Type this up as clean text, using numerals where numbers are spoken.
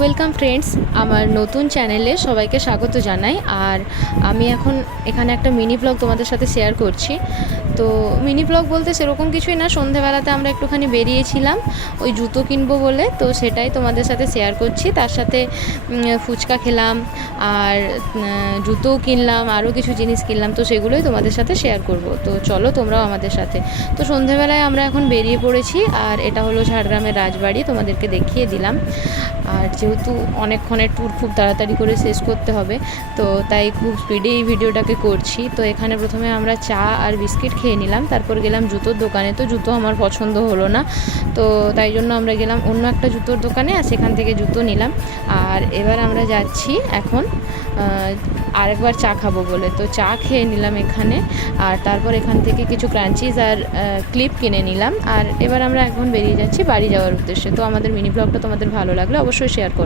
Welcome friends, আমার নতুন চ্যানেলে সবাইকে স্বাগত জানাই। আর আমি এখন এখানে একটা মিনি ব্লগ তোমাদের সাথে শেয়ার করছি। তো মিনি ব্লগ বলতে সেরকম কিছুই না, সন্ধেবেলাতে আমরা একটুখানি বেরিয়েছিলাম ওই জুতো কিনবো বলে, তো সেটাই তোমাদের সাথে শেয়ার করছি। তার সাথে ফুচকা খেলাম আর জুতোও কিনলাম, আরও কিছু জিনিস কিনলাম, তো সেগুলোই তোমাদের সাথে শেয়ার করব। তো চলো তোমরাও আমাদের সাথে। তো সন্ধেবেলায় আমরা এখন বেরিয়ে পড়েছি, আর এটা হলো ঝাড়গ্রামের রাজবাড়ি, তোমাদেরকে দেখিয়ে দিলাম। আর যেহেতু অনেকক্ষণের ট্যুর, খুব তাড়াতাড়ি করে শেষ করতে হবে, তো তাই খুব স্পিডে এই ভিডিওটাকে করছি। তো এখানে প্রথমে আমরা চা আর বিস্কিট খেয়ে নিলাম, তারপর গেলাম জুতোর দোকানে। তো জুতো আমার পছন্দ হলো না, তো তাই জন্য আমরা গেলাম অন্য একটা জুতোর দোকানে, আর সেখান থেকে জুতো নিলাম। আর এবার আমরা যাচ্ছি এখন আরেকবার চা খাবো বলে, তো চা খেয়ে নিলাম এখানে। আর তারপর এখান থেকে কিছু ক্রাঞ্চিজ আর ক্লিপ কিনে নিলাম। আর এবার আমরা এখন বেরিয়ে যাচ্ছি বাড়ি যাওয়ার উদ্দেশ্যে। তো আমাদের মিনি ব্লগটা তোমাদের ভালো লাগলে অবশ্যই শেয়ার করো।